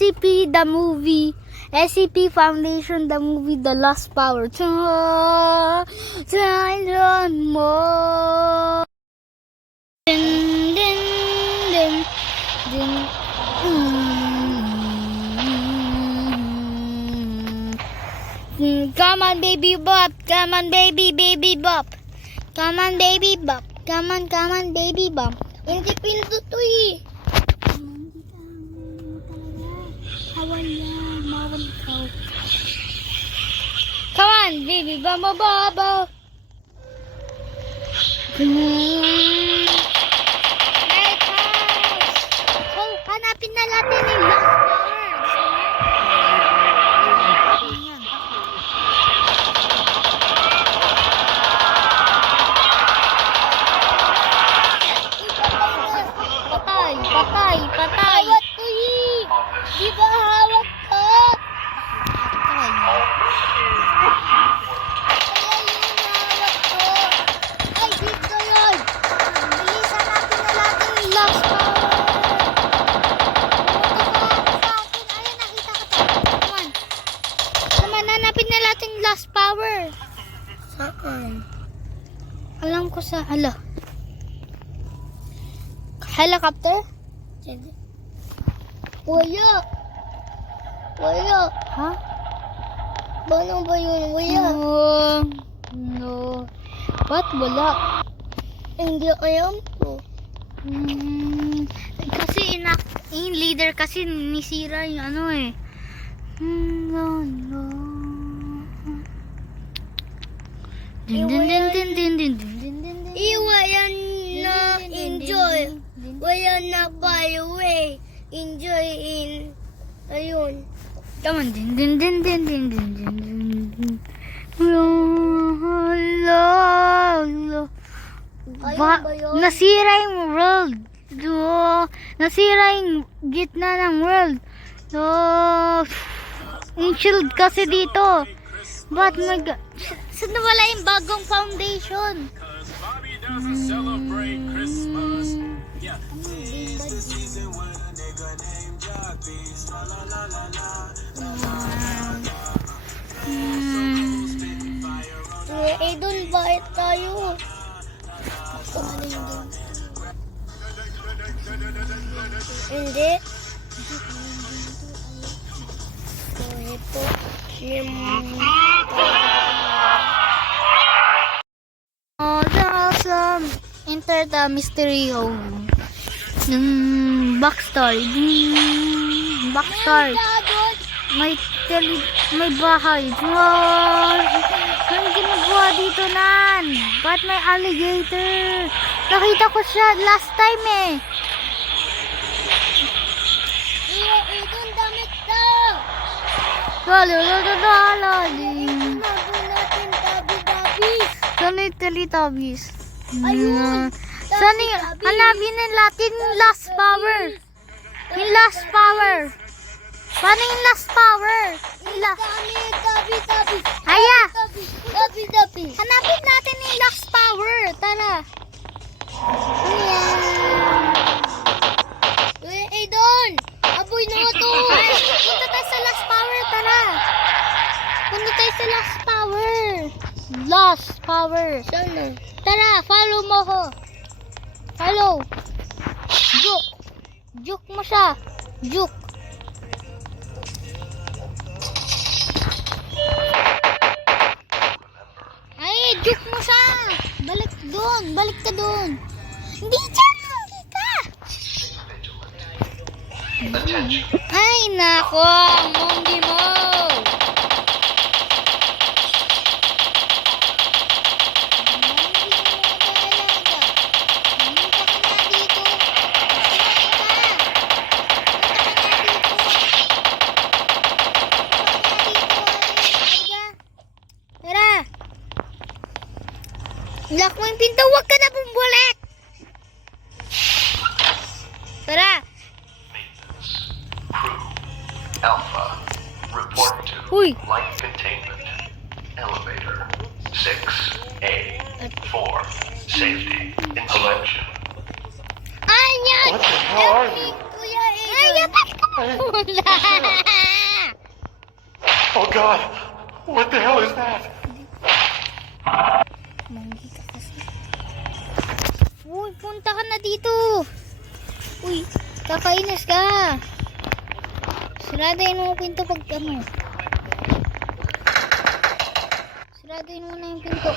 SCP the movie. SCP Foundation the movie The Lost Power. More. Din, din, din, din. Come on, baby bop. Come on, baby bop. Come on, baby bop. Come on, baby bop. Hindi pinto to eh. Hawan yan. Mawan ikaw. Come on, baby bop. Lighthouse. So, hanapin na natin yung Lost Powers. Patay. Hawak ko eh. Di ba hawak ko? Patay. Kaya yun hawak ko. Ay, dito yun. Bilisan natin na natin yung Lost Power. Pumunta sa akin. Ayun, nakita ka to. Come on. Hanapin na natin yung Lost Power. Saan? Alam ko sa... Helicopter? Wala. Ha? Paano ba yun? Wala. No. Ba't wala? Hindi alam ko. Kasi yung leader kasi nisira yung ano eh. No. Iwayan na enjoy. Wala na by the way. Enjoy in ayun. Come on. Nasira yung world. Nasira yung gitna ng world. Yung shield kasi dito. But saan wala yung bagong foundation? Doon bakit tayo? Hindi. Ito. Awesome. Enter the mystery home. Backstory. May bahay. Anong ginagawa dito nan? Ba't may alligator? Nakita ko siya last time eh. Doon damit ka. Saan yung Teletubbies? Ayun! Saan yung hanapin natin yung Lost Power? Yung Lost Power. Paano yung Lost Power? Haya! Hanapin natin yung Lost Power. Tara. Eh, doon! Aboy na ito! Punta tayo sa Lost Power. Tara. Punta tayo sa Lost Power. Lost Power. Sana. Tara, follow mo ko. Follow. Juke mo siya. Juke. Ay, juke mo siya. Balik ka doon. Hindi dyan. Hindi ka. Ay, nako. Ang monggi mo. Lock mo yung pinto, huwag ka na bumbulik! Tara! Alpha, report to Uy! light containment. Elevator 6A 4 safety installation. Ay, yan! What the hell are you? Kuya Aiden! Ay, yapat ka mo! Oh God! What the hell is that? Manggi ka kasi. Uy, punta ka na dito. Uy, kakainis ka. Saradain mo yung pinto pag ano. Saradain mo na yung pinto.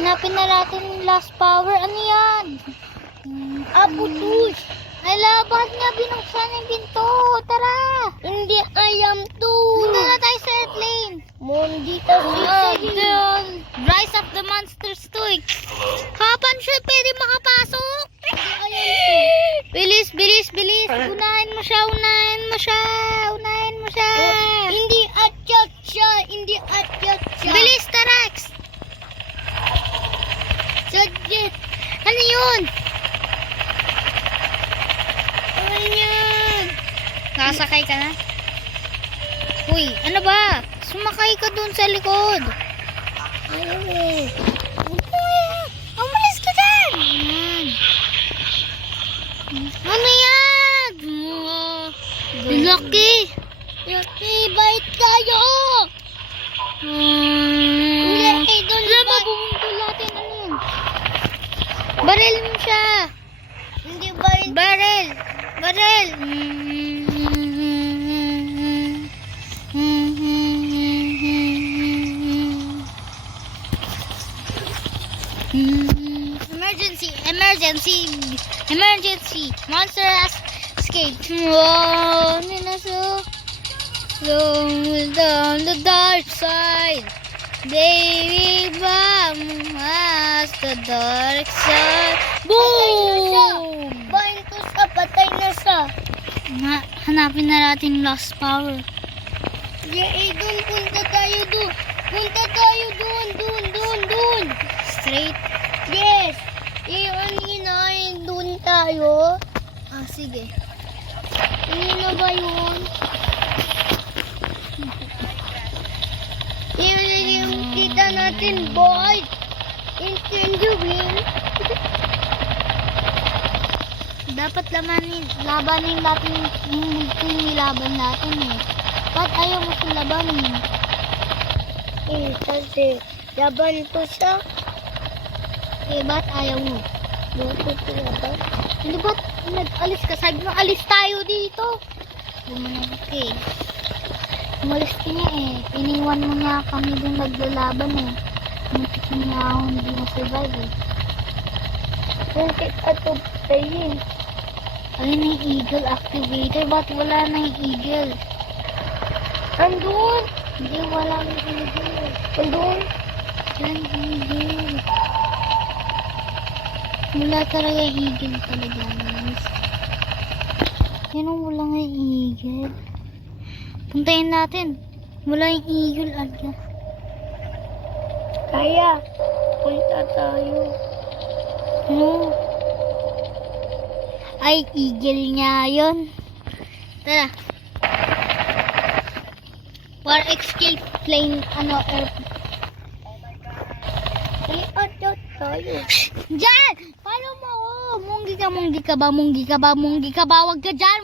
Hanapin na natin yung last power. Ano yan? Aputus! Ala, bakit nga binuksan yung pinto? Tara! Hindi alam to! Punta na tayo sa airplane. Mondi kasi. Rise of the Monsters 2. Hapan siya, pwede makapasok. Bilis, bilis, bilis. Unahin mo siya, unahin mo siya. Unahin mo siya. Hindi atyat siya! Hindi atyat siya! Bilis, Tarax. Saglit! Ano yun? Ano yan? Nakasakay ka na? Uy, ano ba? Sumakay ka dun sa likod. Ano eh? Umalis ka dyan! Ayan. Ano yan? Lucky! Lucky, bait tayo! Hindi, doon na mabubungkol natin. Ano yun? Baril mo siya! Hindi bait. Baril! Baril! Emergency! Emergency! Emergency! Monster has escaped! Whoa! Down the dark side! Baby bomb has the dark side! Boom! Bain to sa patay na sa. Hanapin na natin lost power. Yeah, dun, punta tayo dun. Punta tayo dun. Straight. Yes. Hinahin dun tayo. Ah, sige. Hindi na ba yun? Yung kita natin, boy. Intindihin. Dapat labanin natin yung multo yung nilaban natin eh. Ba't ayaw mo kung labanin? Kasi laban to siya. Eh, ba't ayaw mo? Buto to laban. Hindi ba't nag-alis ka? Sabi mo, alis tayo dito. Bumanag ka eh. Umalis ka niya eh. Iniwan mo niya kami dun naglalaban eh. Muntik niya ako hindi na-survive eh. Muntik ato tayo. Ayun na yung eagle activator. Ba't wala na yung eagle? Andun. Hindi, wala na yung eagle. Andun. Yan, eagle. Wala talaga yung eagle talaga. Guys. Yan ang wala nga yung eagle. Puntayin natin. Wala yung eagle agad. Kaya. Punta tayo. No. Ay, eagle nga yun. Tara. War escape plane, airplane. Ato tayo. Diyan! Follow mo ako! Munggi ka ba? Wag ka dyan!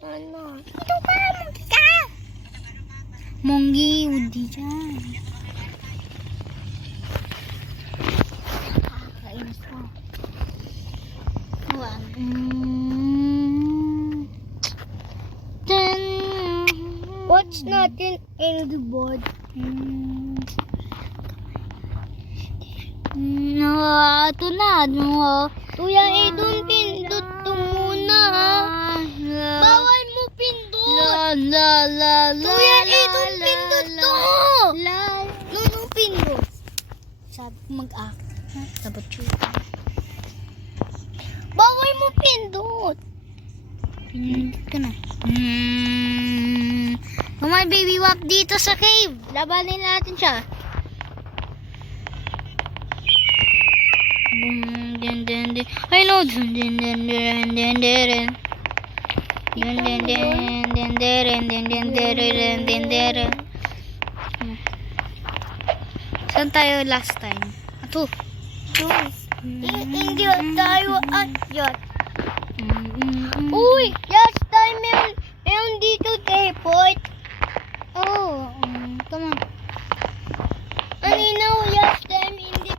Ano? Ito ka, munggi ka! Munggi, hindi dyan. Kakainis ko. Watch natin in the board. No, ito na. No. Kuya Edon, pindot to muna ha. Bawal mo pindot. Kuya Edon, pindot to. No, pindot. Sabi ko mag-act. Dapat yun. Bawal mo pindot. Pinindot ka na. Come on, baby wap dito sa cave. Labanin natin siya. I know. Saan tayo last time? Ito. Hindi tayo akyat. Uy, last meron dito teleport. Oh, come on. Last time, hindi.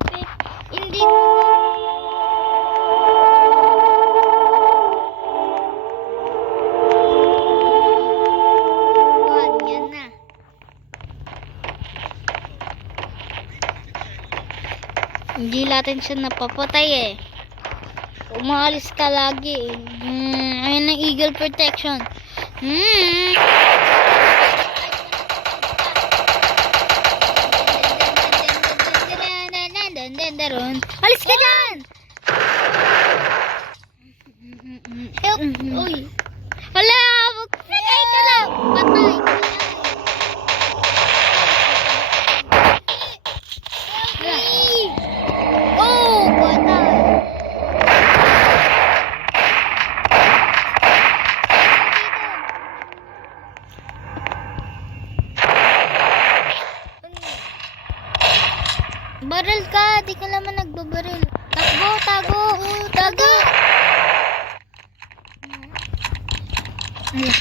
Yan na. Hindi natin siya napapatay eh. Umalis ka lagi eh. Ayun ang eagle protection. Alis ka dyan! Help! Uy! Hala! Patay ka lang! Patay! Oh! Patay! Baril ka! Di ka naman nagbabaril. Takbo! Tago! Tago! La.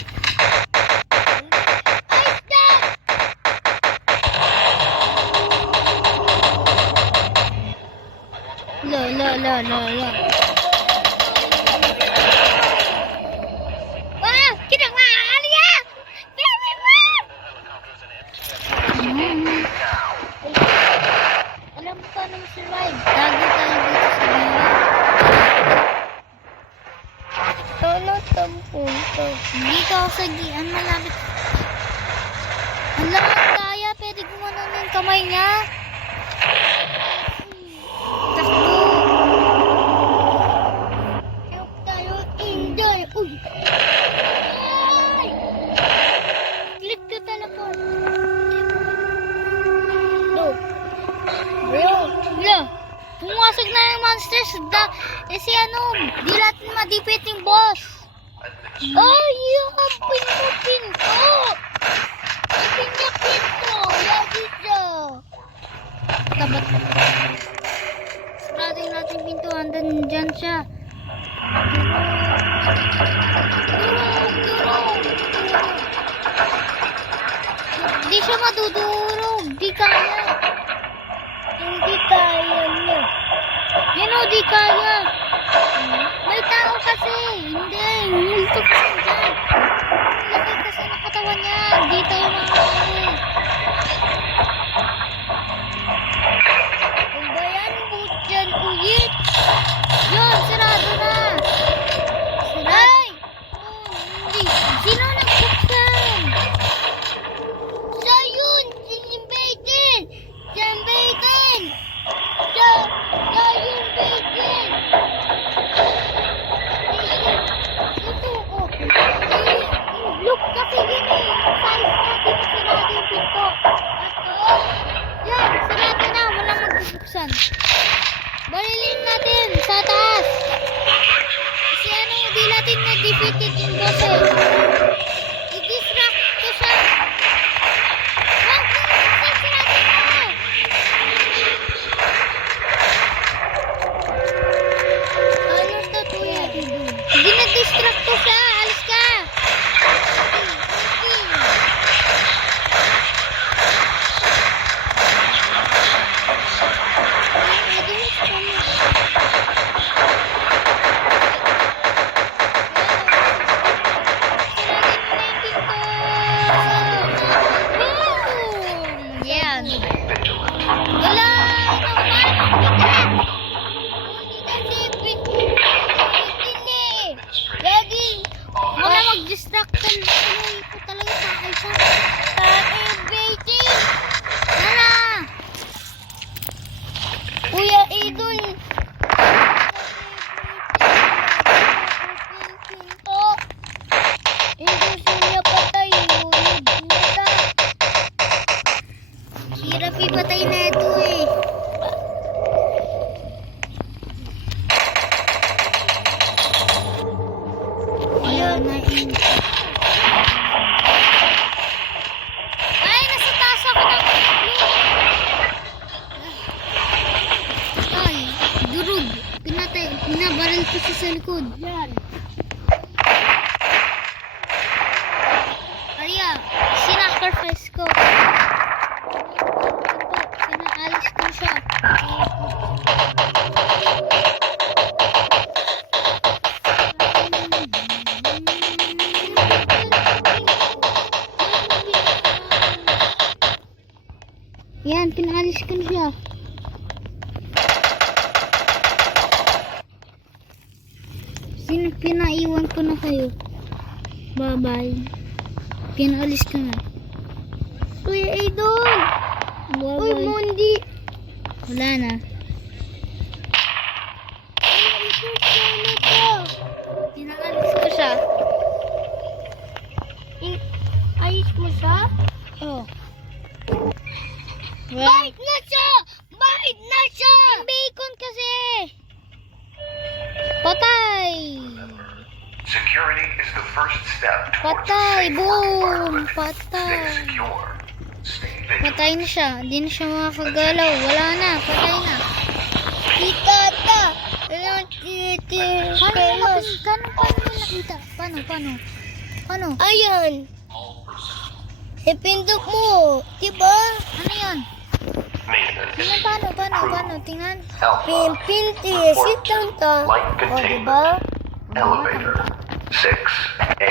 Wow! Kinangali yan! Alam mo paano survive. Tago tayo dito sa mga. Sana tampunto. Dito ako sa gian malapit. Ang laking kaya. Pwede gumanon ng kamay niya. Takbo. Help tayo, enjoy. Uy! Ay! Click to teleport. No. Wala. Pumasok na yung monsters. Si di natin madipit yung boss. Ay, yung pinto. Pinto. Lagi siya. Tabat. Sarating natin pintuan. Dyan siya. Di siya madudurog. Di kaya. Hindi kaya niya. Di kaya. May tao kasi. Hindi. Multo kasi dyan. Laki kasi nakatawan niya. Di tayo makakaya. Ang bayan mo dyan ulit. Yun, sarado na. Ay! Hindi. Sino nagbuksan? Siya yun! Yung bacon! Siya yung bacon! Siya yung bacon! Ito, oh. Look kasi yun eh. Size natin. Sarado yung pinto. Yan, sarado na. Walang magbubuksan. Barilin natin sa taas. Kasi di natin na-defeated yung bosses. I-distract ko siya. Huwag mo buksan, sarado na. Ano to tuya dito? Hindi na-distract ko siya. Alis ka. Yan. Wala. Lagi! Wala mag-distract ka. Tuloy ko talaga sa akin siya. Bacon! Tara. Kuya Idol! Pinto! Hindi siya patay. Nata! Hirap ipatay na ito eh. Ayan na yun. Ay, nasa taas ako ng ay, durog. Pinabaril ko siya sa likod. Yan! Sacrifice ko. Pinaalis ko siya. Yan, pinaalis ko na siya. Pinaiwan ko na kayo. Bye-bye. Pinaalis ko na. Kuya Idol! Uy, Bye-bye. Mundi! Wala na. Pinaalis ko siya. Ayos mo siya? Oh. Bait na siya! Bait na siya! Yung bacon kasi. Patay. Security is the first step towards a Patay. safe work Boom. environment. Stay Patay. secure. Stay vigilant. Patay na siya. Hindi na siya makakagalaw. Wala na. Patay na. Tita! Alam, titi! Paano mo nakita? Paano? Ayan! Ipindok mo! Diba? Ano yun? Maintenance. Paano? Tingnan. Alpha. Pinti! Report Si to Tanta! Light O, containment. diba? Elevator. 6A.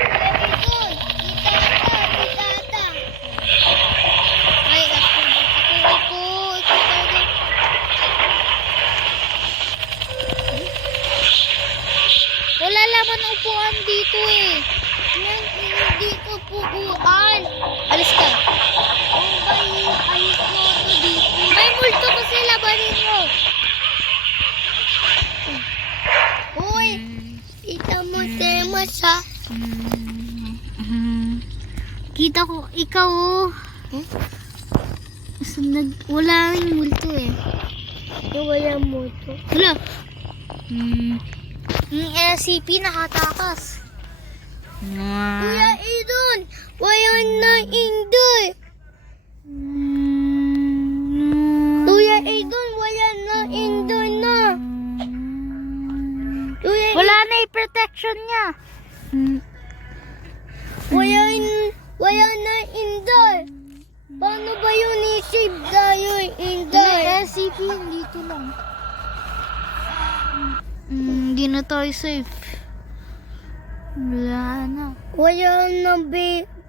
Ay, ako. Ikaw talaga. Wala laman ng upuan dito eh. Hindi ko pupuan! Alis ka. Ayos mo ito dito! May multo kasi labanin mo. Uy! Kita mo tema siya! Kita ko, ikaw oh. Wala yung multo eh. Wala mo ito. Wala. Yung SCP nakatakas. Kuya Idon! Wala na indoy! Kuya Idon! Wala na indoy na! Kuya Wala na yung protection niya. Wala na indoy! Paano ba yun i-save tayo indoy? Yung SCP dito lang. Hindi na tayo safe. Wala na. Wala na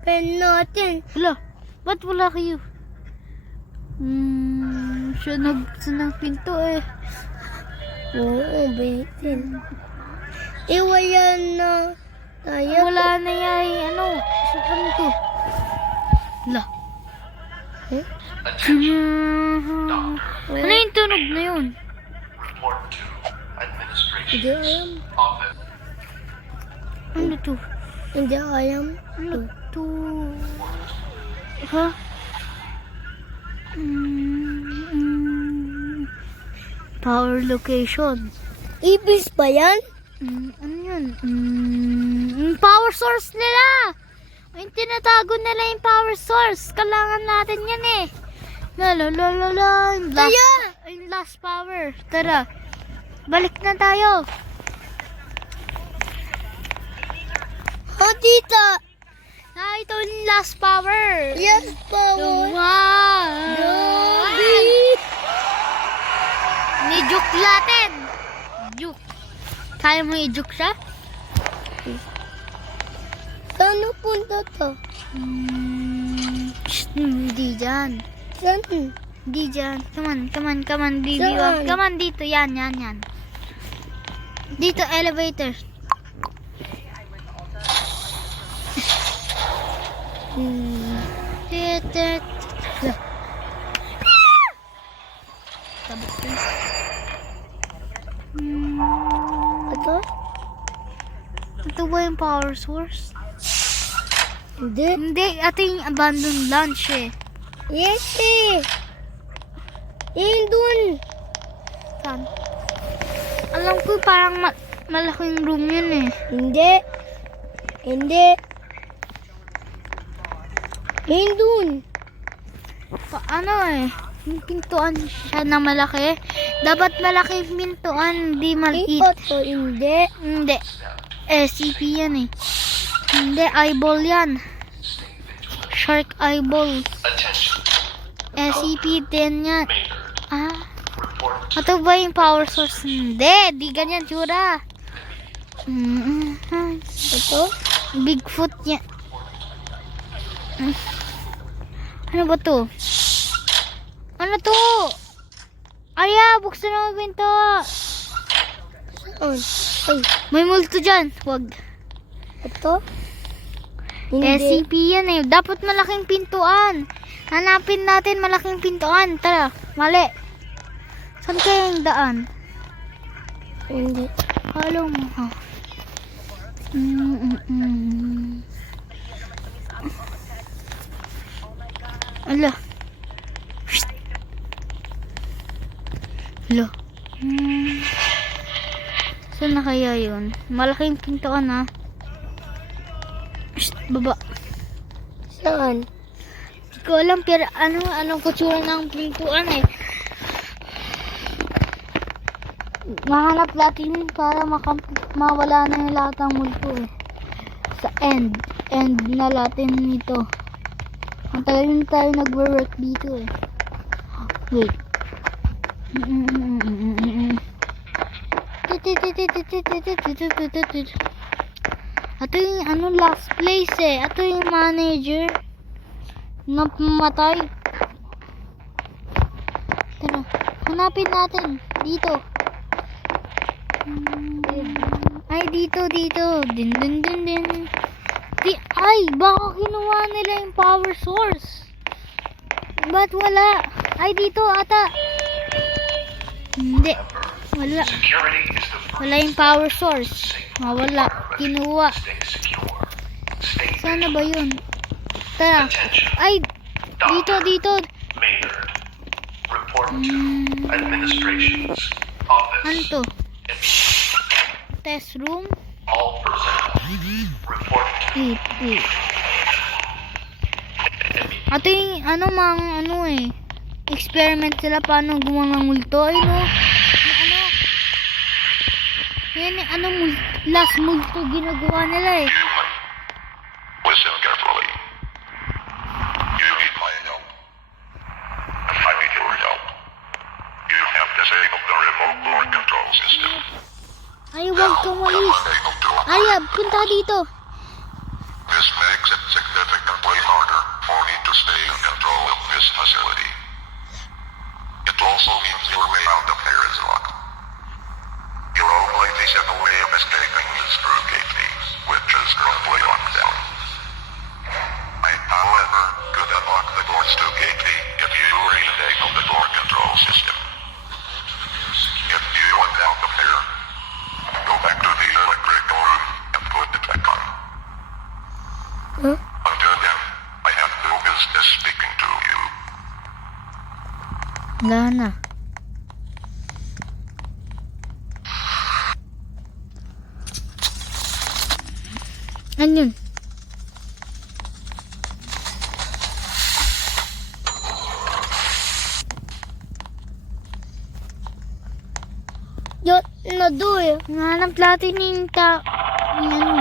pen natin. Wala. Ba't wala kayo? Siya nagbukas ng pinto eh. Oo, bitin. Wala na tayo. Wala na yan. Ano? Ano to? Wala. Ano yung tunog na yun? Report to administration. Hindi alam. Office. Ano to? Hindi alam. Ano to? Ha? Power location. Ibis ba yan? Ano yun? Power source nila! Yung tinatago nila yung power source. Kailangan natin yan eh. La. Yung last power. Tara. Balik na tayo. Ha, tita? Ito yung last power. Yes, power. Wow! Grabe. Ni-juke natin. Juke. Kaya mo i-juke siya? Saan punta to? Hindi dyan. Saan? Hindi dyan. Come on, baby. Saan? Come on, dito. Yan. Dito, elevator. Ito? Ito ba yung power source? Hindi. Hindi, ito yung abandoned lunch eh. Yes, eh. Yun dun. Saan? Alam ko parang malaking room yun eh. Hindi. Yun dun. Ano eh, yung pintuan siya na malaki. Dapat malaki yung pintuan, di maliit. Ito, hindi. Hindi. SCP yan eh. Hindi, eyeball yan. Shark eyeballs. Attention. SCP-10 yan. Maynard. Ah, Report to ito ba yung power source? Hindi, di ganyan tsura. Ito? Bigfoot yan. Ano ba to? Ano to? Aya, buksan na ang pinto. Saan? Ay, May multo dyan. Wag. ito? Hindi. SCP yan eh. Dapat malaking pintuan. Hanapin natin malaking pintuan. Tara, mali. Saan kaya yung daan? Hindi. Halo mo ha. Ala. Shh. Ala. Saan na kaya yun? Malaking pintuan ha. Shh, baba. Saan? Hindi ko alam pero anong kutsura ng pintuan eh. Mahanap natin yun para mawala na yung lahat ng multo eh. Sa end na natin nito. Ang tagal na tayo nagwo-work dito eh. Wait. Ito yung last place eh. Ito yung manager na pumatay. Tara, hanapin natin dito. Ay, dito. Din. Ay, baka kinuha nila yung power source. Ba't wala? Ay, dito ata. Hindi. Wala. security is the first Wala yung power source. Wala. Kinuha. Stay secure. Stay Sana ba yun? Tara. Attention. Ay, dito. Maynard. Report to administration's office. Ano to? Test room? All personnel. Report to Wait. Ito yung experiment sila paano gumawa ng multo. Ay no. Yan yung last multo ginagawa nila eh. listen carefully. You need my help. I need your help. You have disabled the remote door control system. Ay, wag kang malis. Unable to Ay, punta dito. This makes it significantly harder for me to stay in control of this facility. It also means your way out of here is locked. Your only feasible way of escaping is through gate B, which is currently locked down. I, however, could unlock the doors to gate B if you re-enable the door control system. If you want out of here, go back to the electrical room and put it back on. Huh? Until then, I have no business speaking to you. Wala na. Ano yun? Yun, nado eh. Nanap natin yung ano.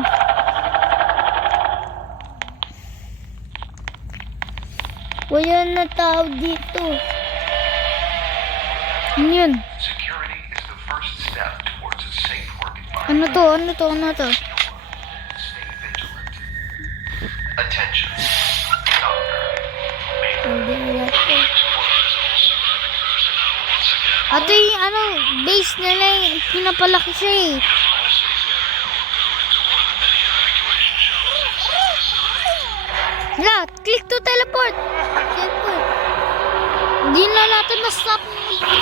Wala na tao dito. Ano yun? Security is the first step towards a safe work Ano environment. to? Stay vigilant. Attention. Doctor. Maynard. Hindi wala to. Ito yung base nila yung pinapalaki siya eh. Wala, click to teleport. Teleport. Hindi na natin ma-stop dito.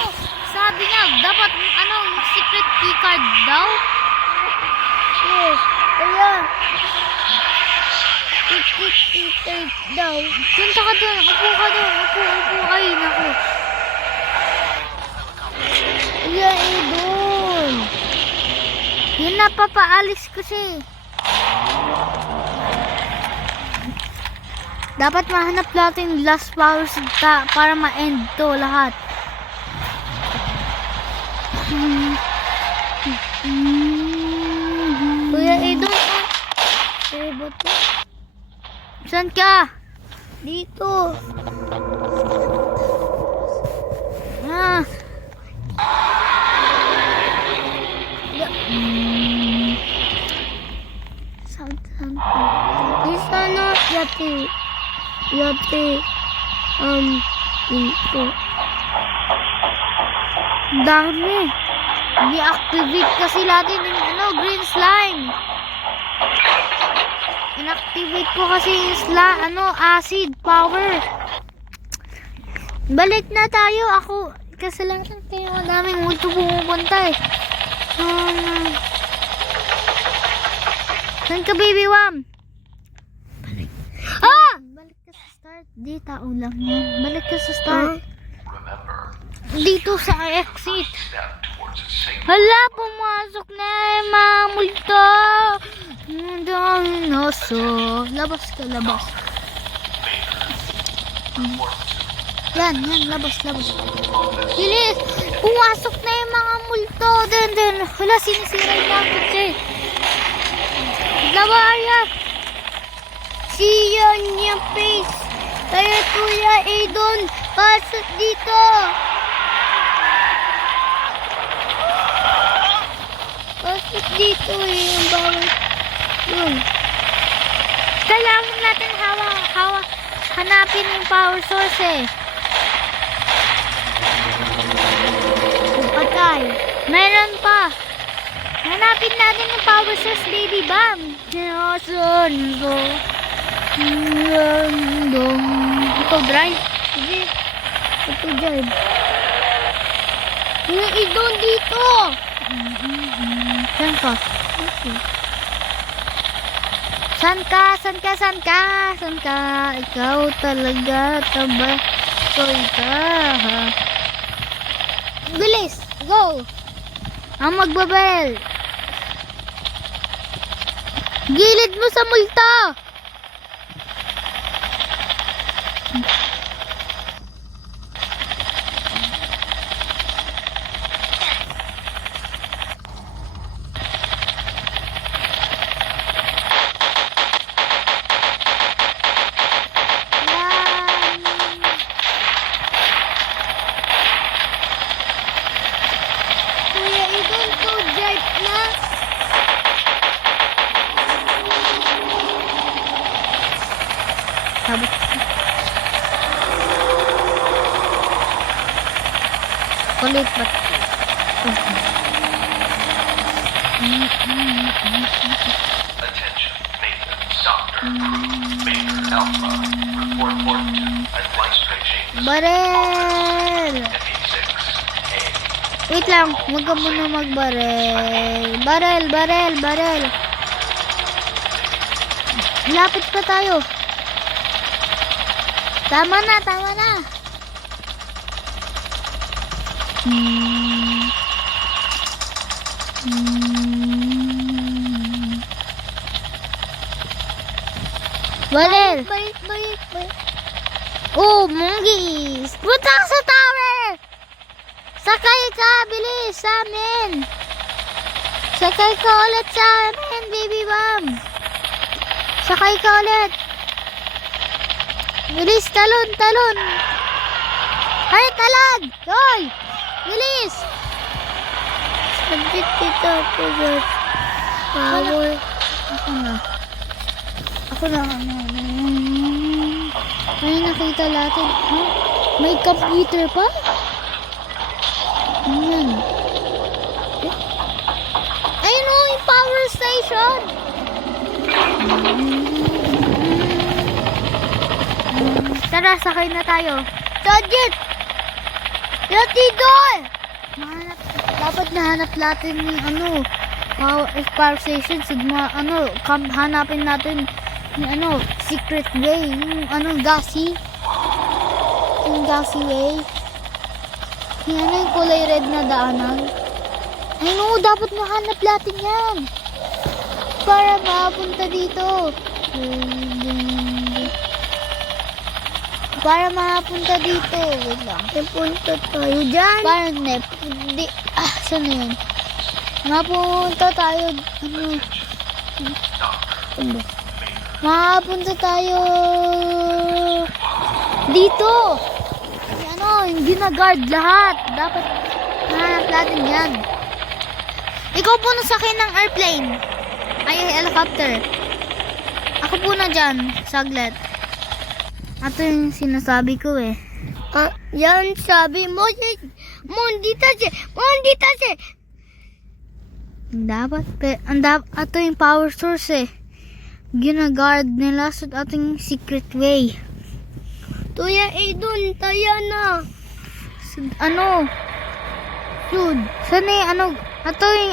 Sabi niya, dapat secret keycard daw. Yes. Wala. Ticket daw. Punta ka doon, upo ka doon, upo. Ay, naku. Wala eh doon. Yun napapaalis ko siya eh. Dapat mahanap natin last powers para ma-end to lahat. Kuya eh doon. Eh, ba't to? Saan ka? Dito. Ah. Saan? Di sana yate. Dito. Ang dami. Ni-activate kasi natin yung green slime. In-activate ko kasi yung acid power. Balik na tayo. Ako, kasalanan kayo. Ang daming multo pumupunta eh. Saan ka, baby Wam? Balik ka sa start. Di, tao lang yan. Balik ka sa start. Dito sa exit. Hala, pumasok na yung mga multo. Ang daming noso. Labas ka, labas. Yan, labas. Bilis! Pumasok na yung mga multo. Then. Hala, sinisira yung lapit siya eh. Labas! Siya niya face. Kaya Kuya Aidon, pasok dito. Pasok dito yung bawal. Yun. Kailangan natin hanapin yung power source eh. Patay. Meron pa. Hanapin natin yung power source, baby Bam. Ito, drive. Sige. Ito dyan. Yung idon dito. Saan ka? Saan ka? Ikaw talaga, tabastoy ka. Bilis, go. Ang magbabel. Gilid mo sa multo. Kuya Aidon, go drive na. Sabi. Kulit ba? Attention, Nathan, Doctor, Major Alpha, report fortitude and flight stretching Barel! FE6A. Wait lang, huwag ka muna magbarel. Barel! Lapit pa tayo. Tama na. Barel! Balik. Oh, monkeys! Punta ka sa tower! Sakay ka, bilis, sa amin! Sakay ka ulit sa amin, baby Bam! Sakay ka ulit! Bilis, talon! Ay, talag! Hoy! Bilis! Subject dito ako dyan. Power. Ako na. Ay, nakita natin. Huh? May computer pa? Ayan. Ayun o, yung power station. Tara, sakay na tayo. Subject! Latidol! Dapat nahanap natin yung power station. Hanapin natin yung secret way. Yung gassy. Yung gassy way. Yung kulay red na daanan. Ay no, dapat mahanap natin yan. Para mapunta dito. Wait lang. Punta tayo dyan. Parang saan na yun? Mapunta tayo. Mapunta tayo Dito! Yung gina-guard lahat. Dapat nahanap natin yan. Ikaw po na sakay ng airplane. Ay, helicopter. Ako po na dyan. Saglit. Ito yung sinasabi ko eh. Yan sabi mo. Mondita siya. Dapat, ito yung power source eh. Gina-guard nila sa ating secret way. Tuya Aidon, tayo na. Sana ito yung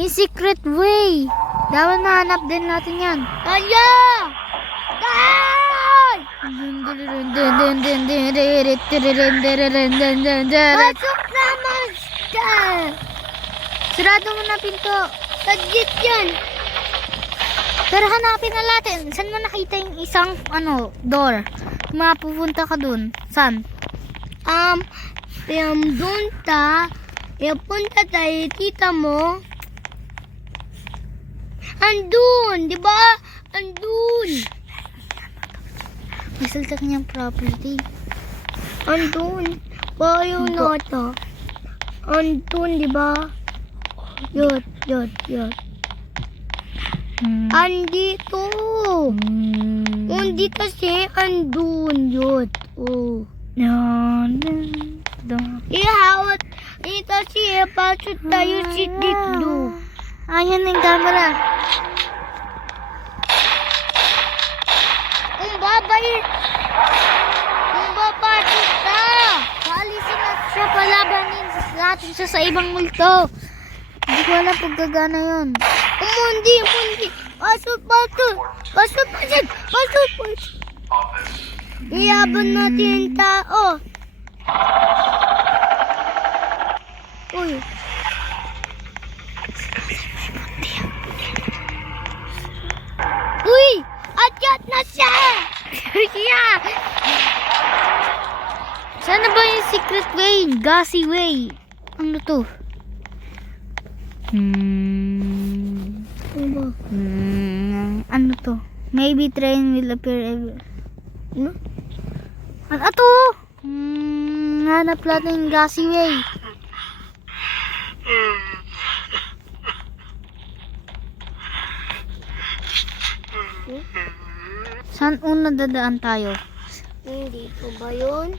yung secret way. Dapat mahanap din natin yan. Tayo! Dahil! Pasok naman siya. Sarado mo na pinto. Tagit yan. Pero hanapin na natin. Saan mo nakita yung isang door? Mapupunta ka dun. Saan? Doon punta tayo, tita mo. Andun, di ba? Andun. Masal sa kanyang property. Andun. Bayo na ito. Andun, di ba? Yot. Andito. Hindi kasi andun, yot. Oh. Ihawat. Ito siya, pasok tayo si dito. Ayan yung camera. Babasok na. Paalisin natin siya, palabanin natin siya sa ibang multo. Hindi ko alam pag gagana yun. Mundi. Pasok. Office. Iyaban natin yung tao. Uy. Uy! Akyat na siya! Siya! Sana ba yung secret way? Gassy way? Ano to? Ano to? Maybe train will appear ever. Ano? Ano to? Hanap natin yung gassy way. Saan una dadaan tayo? Hindi ko ba yun?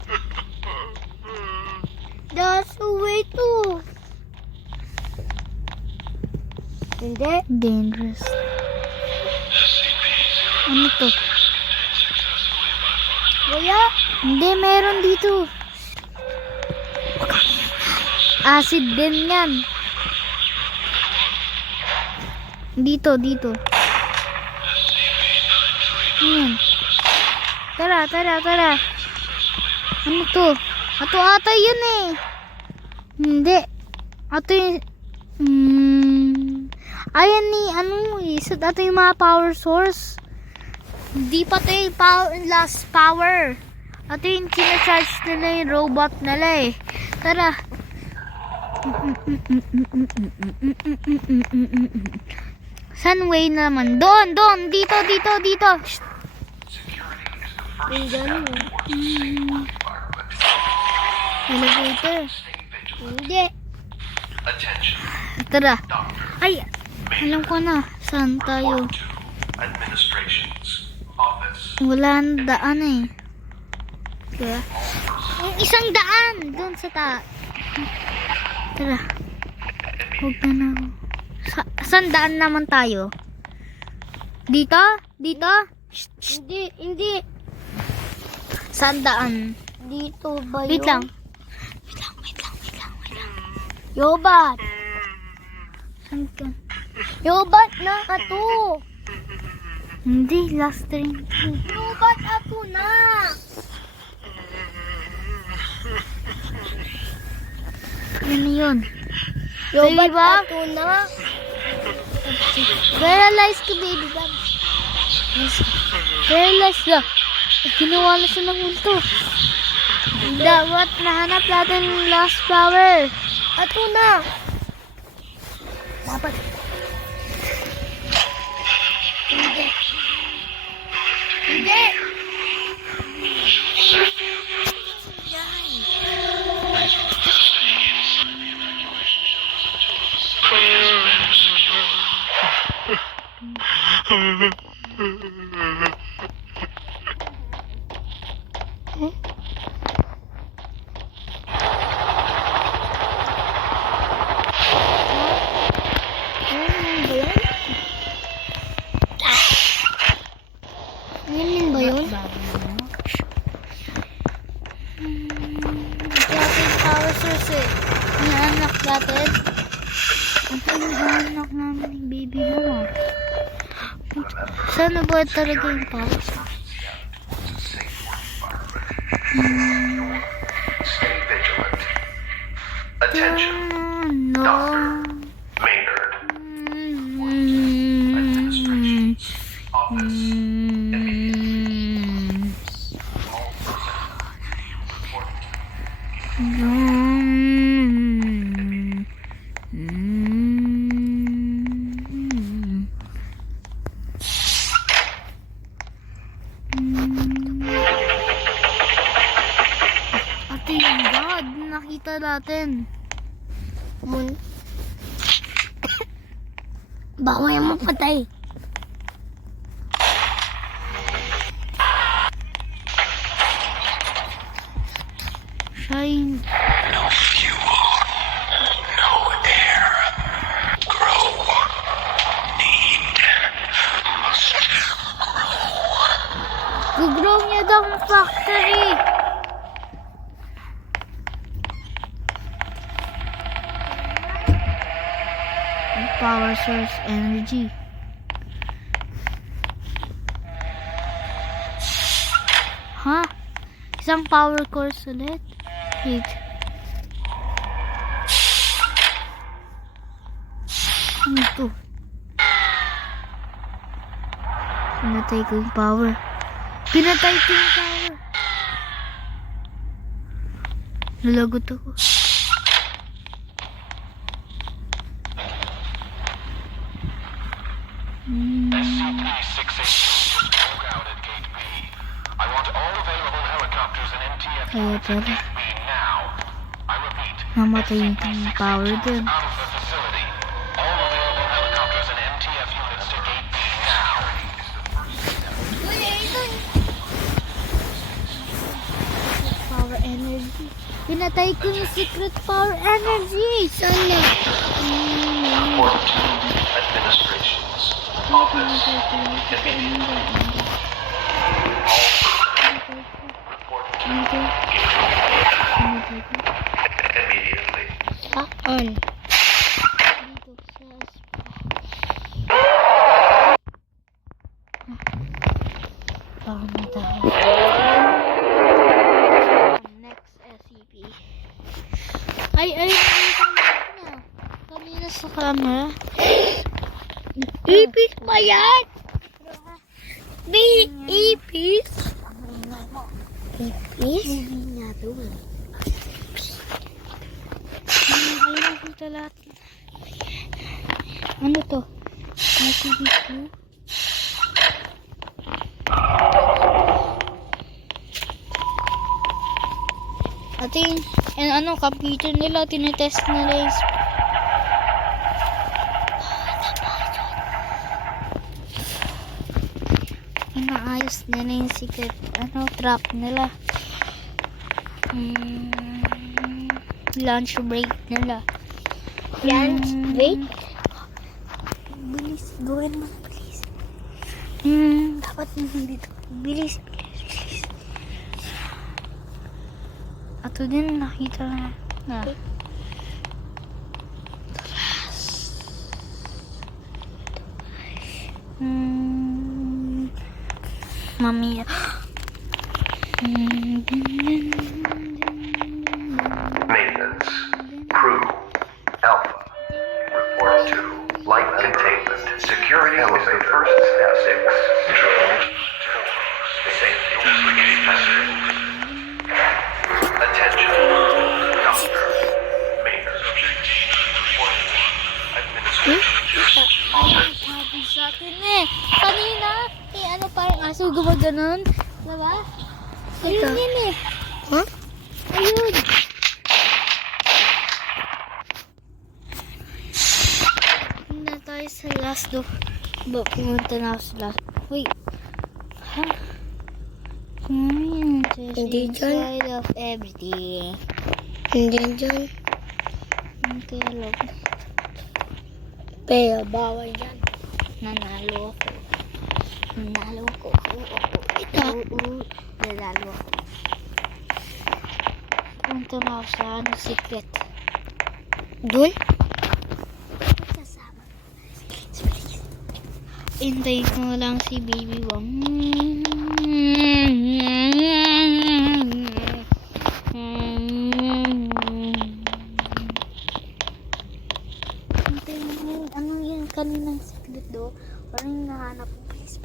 That's the way to. Hindi. Dangerous. Ano to? Wala. Hindi, meron dito. Acid din yan. Dito. Ayan. Tara. Ano to? Ato ata yun eh. Hindi. Ato yung... Ayan ato yung mga power source. Hindi pa to yung last power. Ato yung kinacharge nila yung robot nila eh. Tara. Sunway naman. Doon. Dito. Shh. Ang ganun. Elevator. Hindi. Attention. Tara. Doctor. Ay, alam ko na. Saan tayo? Administration's office. Wala nang daan eh. Kaya, yung isang daan doon sa Tara. Huwag na ako. Saan daan naman tayo? Dito? Shh. Hindi. Saan daan? Dito ba yun? Wait lang. Yobat. Saan ka? Yobat na ato. Hindi, last train. Yobat ato na. Ano yun? Yobat Baby ba? ato na. Paralyzed ka, baby ba? Paralyzed ka. Ginawa na siya ng multo. Dapat nahanap natin yung last power. Ato na. Dapat. Hindi. Ano ba yun? Natin power source eh. Inaanak natin. Ito yung anak namin ng baby mo. Sana ba talaga yung power source? Stay vigilant. Attention. No. Maynard. Administration. Office. All personnel. Reporting. Ate yung God, nakita natin. Baka may mapatay. Shine. No fuel. No air. Grow. Need. Must grow. Gugrow niya daw ang factory. Power source energy. Ha? Isang power course ulit? Wait. Ano ito? Pinatay ko yung power. Pinatay ko yung power. Nalagot ako. SCP-682 just broke out at Gate B. I want all available helicopters and MTF Kaya units at pala. Gate B now. I repeat, Namatay yung power dun. out of the facility. All available helicopters and MTF units to Gate B now. Power energy. Pinatay ko yung secret power energy. Sana. Report to administrations. Office. Immediately. All personnel. Report to Gate B. Immediately. Saan? Dito sa paano tayo? Next SCP. Ay, nakita na. Kanina sa camera. Ipis ba yan? May ipis? Ipis? Hindi nga to. Ay, nakita lahat. Ano to? SCP-2? Ating, computer nila, tinetest nila yung inaayos nila yung secret, trap nila. Lunch break nila. Lunch break? Bilis, gawin mo, bilis. Dapat dito. Bilis, bilis, bilis. Ato din nakita na. Mami. Maintenance. Crew. Alpha. Report to light containment. Security was the first step. 6. Drones. Safety brigade hazard. Attention. Doctor. Maynard. Report to administration. Office. Sabi sa atin kanina, parang aso gumaganon. Diba? Ayun yun Huh? Ayun. Tingnan tayo sa last door. Pumunta na ako sa last. Wait. Ha? Ano yun? Hindi dyan. Inside of everything. Hindi dyan. Kaya log. Pero bawal dyan. Nanalo ako. Nanalo ko. Ito. Nanalo ako. Punta na ako sa secret. Dun? Kasama. Hintayin ko lang si Baby Bang. Hintayin mo. Ano yan kaninang secret do? Parang nahanap ko. Please.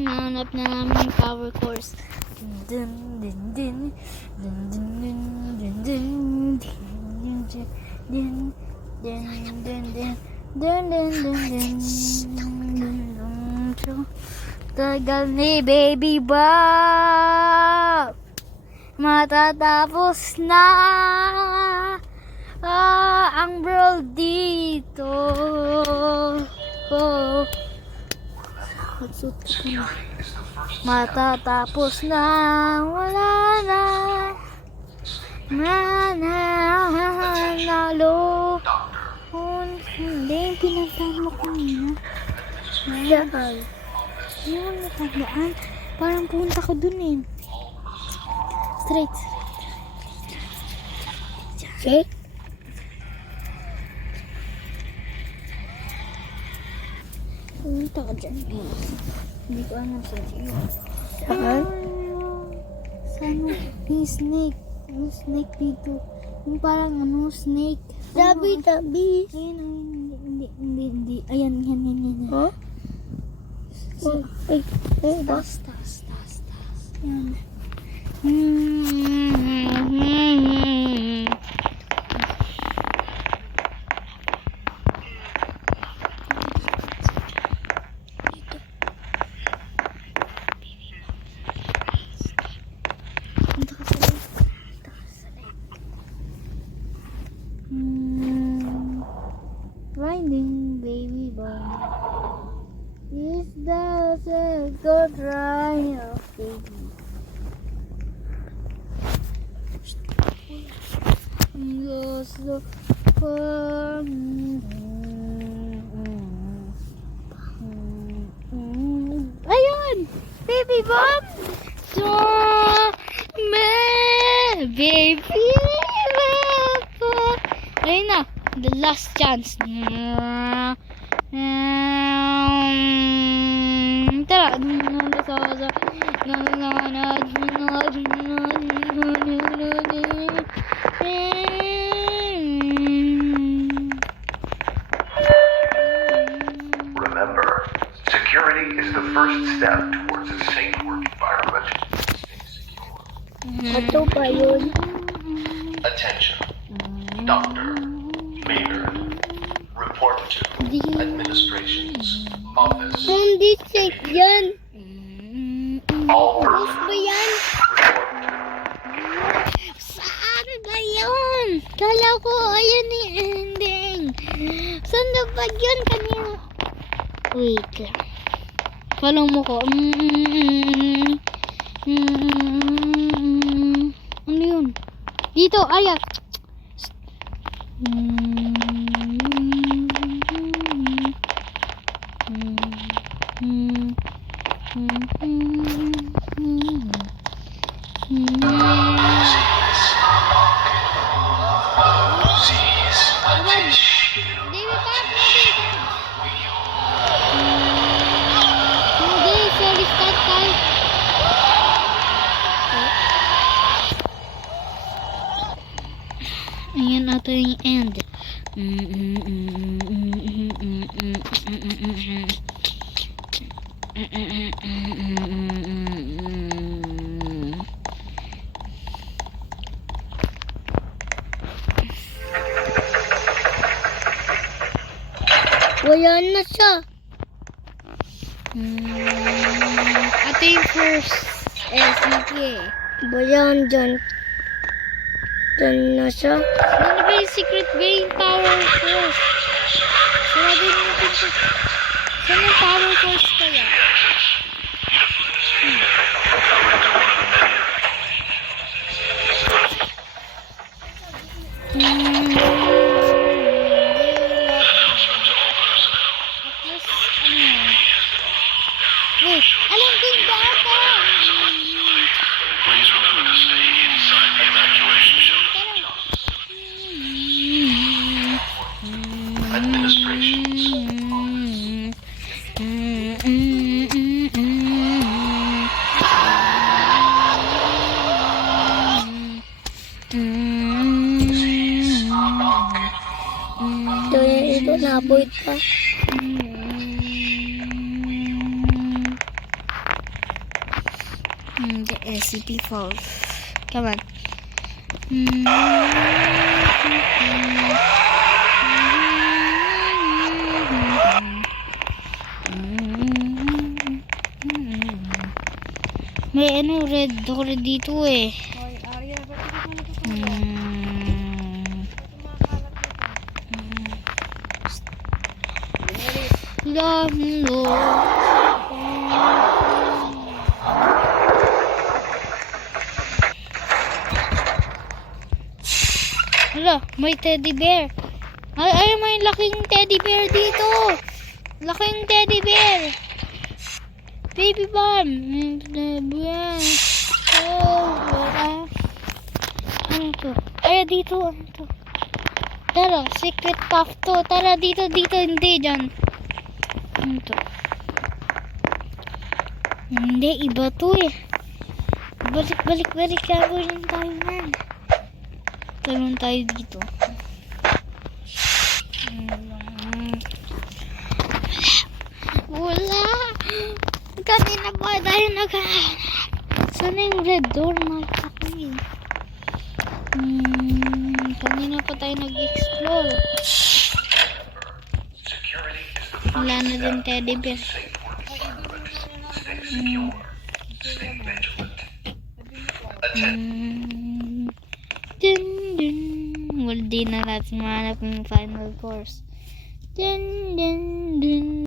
Nahanap na namin yung power course. Dun dun dun dun dun dun dun dun dun dun dun dun dun. Tagal ni Baby Bob, matatapos na ang world dito. Matatapos na, wala na, nanalo. Hindi, pinagdaan mo kanina. Saan? Yun, nakadaan. Parang punta ko dun eh. Straight. Okay? Punta ka dyan eh. Hindi ko alam saan yun. Saan? Saan? May snake. May snake dito. Yung parang snake. Tabi. Ayun. Hindi. Ayan. Huh? Ay, Tas. Yan. Punta ka sa lake. Finding Baby Boy. Is that a good ride of baby? Goes the far. Ayun! Baby Bob! So, baby Bob! Ayun na! The last chance. Tara! Remember, security is the first step towards a safe work environment. Stay secure. Ato pa yun. Attention. Doctor. Maynard. Report to administration's office. Hindi safe yan. All Boss personnel ba yan? report to Saan ba yun? Kala ko ayun ni ending. Saan na ba yun kanina? Wait lang. Follow mo ko. Ano yun? Dito, Arya. Hindi, sorry, start tayo. Ayan ata yung end. Wala na siya. Ito yung first SDK. Bayan dyan. Doon na siya. Ano ba yung secret bay power force? Sarado yung pinto. Saan yung power force kaya? Wait, alam ko yung data! Please remember to stay inside the evacuation shelter. Administrations. Doon yung ito, naboy pa. The SCP-4. Come on. May ano, red door dito eh. Lamlo. Hala, may teddy bear. Ay, may laking teddy bear dito. Laking teddy bear. Baby bomb. Oh, wala. Ano to? Ay, dito. Ano to? Tara, secret path to. Tara, dito, hindi dyan. Ano to? Hindi, iba to eh. Balik. Gagawin tayo man. Talon tayo dito. Wala. Kanina pa tayo naghahanap. Sana yung red door? Nakita ko eh. Kanina pa tayo nag-explore. Wala na din teddy bear. Dun. Well, di na natin mahanap yung final course. Dun.